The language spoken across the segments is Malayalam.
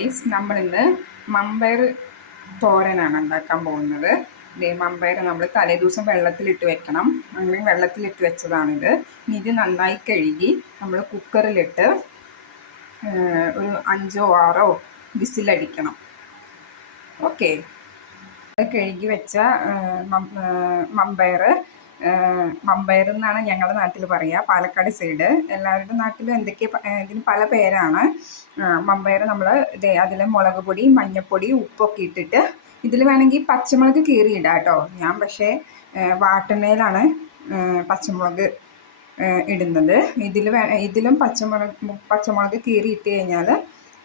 നമ്മളിന്ന് മമ്പയർ തോരനാണ് ഉണ്ടാക്കാൻ പോകുന്നത്. ഇതേ മമ്പയർ നമ്മൾ തലേദിവസം വെള്ളത്തിലിട്ട് വെക്കണം. അങ്ങനെ വെള്ളത്തിലിട്ട് വെച്ചതാണിത്. ഇനി ഇത് നന്നായി കഴുകി നമ്മൾ കുക്കറിലിട്ട് ഒരു 5-6 വിസിലടിക്കണം. ഓക്കെ, കഴുകി വെച്ച മമ്പയർ എന്നാണ് ഞങ്ങളുടെ നാട്ടിൽ പറയുക, പാലക്കാട് സൈഡ്. എല്ലാവരുടെ നാട്ടിലും ഇതിന് പല പേരാണ്. മമ്പയർ നമ്മൾ അതിൽ മുളക് പൊടി, മഞ്ഞൾപ്പൊടി, ഉപ്പൊക്കെ ഇട്ടിട്ട് ഇതിൽ വേണമെങ്കിൽ പച്ചമുളക് കീറിയിടാം കേട്ടോ. ഞാൻ പക്ഷേ വാട്ടുന്നതിലാണ് പച്ചമുളക് ഇടുന്നത്. ഇതിലും പച്ചമുളക് കീറി ഇട്ട് കഴിഞ്ഞാൽ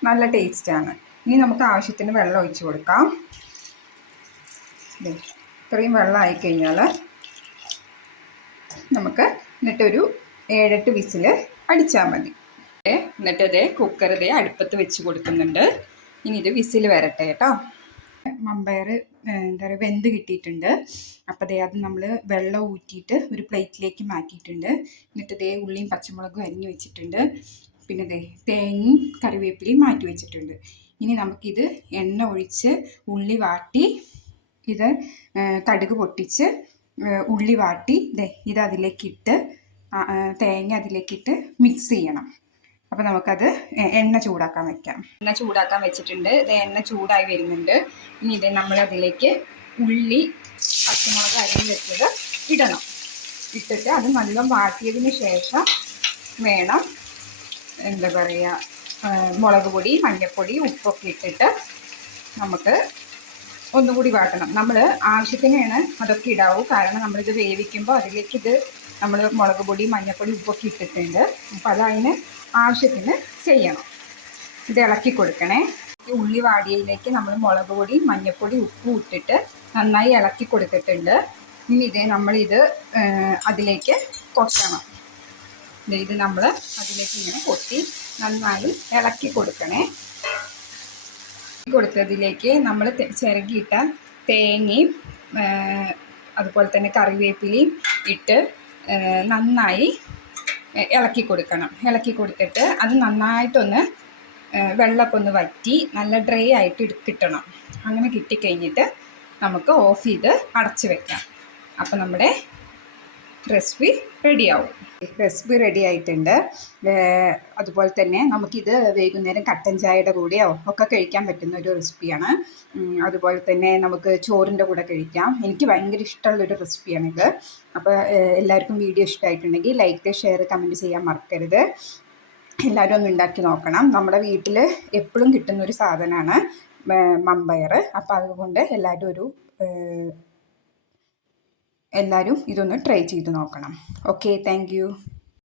നല്ല ടേസ്റ്റാണ്. ഇനി നമുക്ക് ആവശ്യത്തിന് വെള്ളം ഒഴിച്ച് കൊടുക്കാം. ഇത്രയും വെള്ളം ആയിക്കഴിഞ്ഞാൽ നമുക്ക് എന്നിട്ടൊരു 7-8 വിസിൽ അടിച്ചാൽ മതി. എന്നിട്ട് കുക്കർ അടുപ്പത്ത് വെച്ച് കൊടുക്കുന്നുണ്ട്. ഇനി ഇത് വിസിൽ വരട്ടെ കേട്ടോ. മമ്പയർ എന്താ പറയുക, വെന്ത് കിട്ടിയിട്ടുണ്ട്. അപ്പോൾ അത് നമ്മൾ വെള്ളം ഊറ്റിയിട്ട് ഒരു പ്ലേറ്റിലേക്ക് മാറ്റിയിട്ടുണ്ട്. എന്നിട്ട് ഉള്ളിയും പച്ചമുളകും അരിഞ്ഞു വെച്ചിട്ടുണ്ട്. പിന്നെ തേങ്ങയും കറിവേപ്പിലയും മാറ്റി വെച്ചിട്ടുണ്ട്. ഇനി നമുക്കിത് എണ്ണ ഒഴിച്ച് ഉള്ളി വാട്ടി, ഇത് കടുക് പൊട്ടിച്ച് ഉള്ളി വാട്ടി ഇത് അതിലേക്കിട്ട് തേങ്ങ അതിലേക്കിട്ട് മിക്സ് ചെയ്യണം. അപ്പോൾ നമുക്കത് എണ്ണ ചൂടാക്കാൻ വെക്കാം. എണ്ണ ചൂടാക്കാൻ വെച്ചിട്ടുണ്ട്. എണ്ണ ചൂടായി വരുന്നുണ്ട്. ഇനി നമ്മളതിലേക്ക് ഉള്ളി പച്ചമുളക് അരിഞ്ഞ് വെച്ചത് ഇടണം. ഇട്ടിട്ട് അത് നല്ലോണം വാട്ടിയതിന് ശേഷം വേണം എന്താ പറയുക, മുളക് പൊടി, മഞ്ഞൾപ്പൊടി, ഉപ്പൊക്കെ ഇട്ടിട്ട് നമുക്ക് ഒന്നുകൂടി വാട്ടണം. നമ്മൾ ആവശ്യത്തിനാണ് അതൊക്കെ ഇടാവൂ. കാരണം നമ്മളിത് വേവിക്കുമ്പോൾ അതിലേക്ക് നമ്മൾ മുളക് പൊടി, മഞ്ഞൾപ്പൊടി, ഉപ്പൊക്കെ ഇട്ടിട്ടുണ്ട്. അപ്പോൾ അതതിന് ആവശ്യത്തിന് ചെയ്യണം. ഇത് ഇളക്കി കൊടുക്കണേ. ഉള്ളി വാടിയതിലേക്ക് നമ്മൾ മുളക് പൊടി, മഞ്ഞൾപ്പൊടി, ഉപ്പും ഇട്ടിട്ട് നന്നായി ഇളക്കി കൊടുത്തിട്ടുണ്ട്. ഇനി നമ്മളിത് അതിലേക്ക് കൊട്ടണം. ഇത് നമ്മൾ അതിലേക്ക് ഇങ്ങനെ കൊട്ടി നന്നായി ഇളക്കി കൊടുക്കണേ. കൊടുത്തതിലേക്ക് നമ്മൾ ചിരകിയിട്ട തേങ്ങയും അതുപോലെ തന്നെ കറിവേപ്പിലയും ഇട്ട് നന്നായി ഇളക്കി കൊടുക്കണം. ഇളക്കി കൊടുത്തിട്ട് അത് നന്നായിട്ടൊന്ന് വെള്ളമൊക്കെ ഒന്ന് വറ്റി നല്ല ഡ്രൈ ആയിട്ട് കിട്ടണം. അങ്ങനെ കിട്ടിക്കഴിഞ്ഞിട്ട് നമുക്ക് ഓഫ് ചെയ്ത് അടച്ച് വെക്കാം. അപ്പോൾ നമ്മുടെ റെസിപ്പി റെഡിയാവും. റെസിപ്പി റെഡി ആയിട്ടുണ്ട്. അതുപോലെ തന്നെ നമുക്കിത് വൈകുന്നേരം കട്ടൻ ചായയുടെ കൂടെയോ ഒക്കെ കഴിക്കാൻ പറ്റുന്ന ഒരു റെസിപ്പിയാണ്. അതുപോലെ തന്നെ നമുക്ക് ചോറിൻ്റെ കൂടെ കഴിക്കാം. എനിക്ക് ഭയങ്കര ഇഷ്ടമുള്ളൊരു റെസിപ്പിയാണിത്. അപ്പോൾ എല്ലാവർക്കും വീഡിയോ ഇഷ്ടമായിട്ടുണ്ടെങ്കിൽ ലൈക്ക്, ഷെയർ, കമൻറ്റ് ചെയ്യാൻ മറക്കരുത്. എല്ലാവരും ഒന്ന് ഉണ്ടാക്കി നോക്കണം. നമ്മുടെ വീട്ടിൽ എപ്പോഴും കിട്ടുന്നൊരു സാധനമാണ് മമ്പയർ. അപ്പോൾ അതുകൊണ്ട് എല്ലാവരും ഇതൊന്ന് ട്രൈ ചെയ്ത് നോക്കണം. Okay, thank you.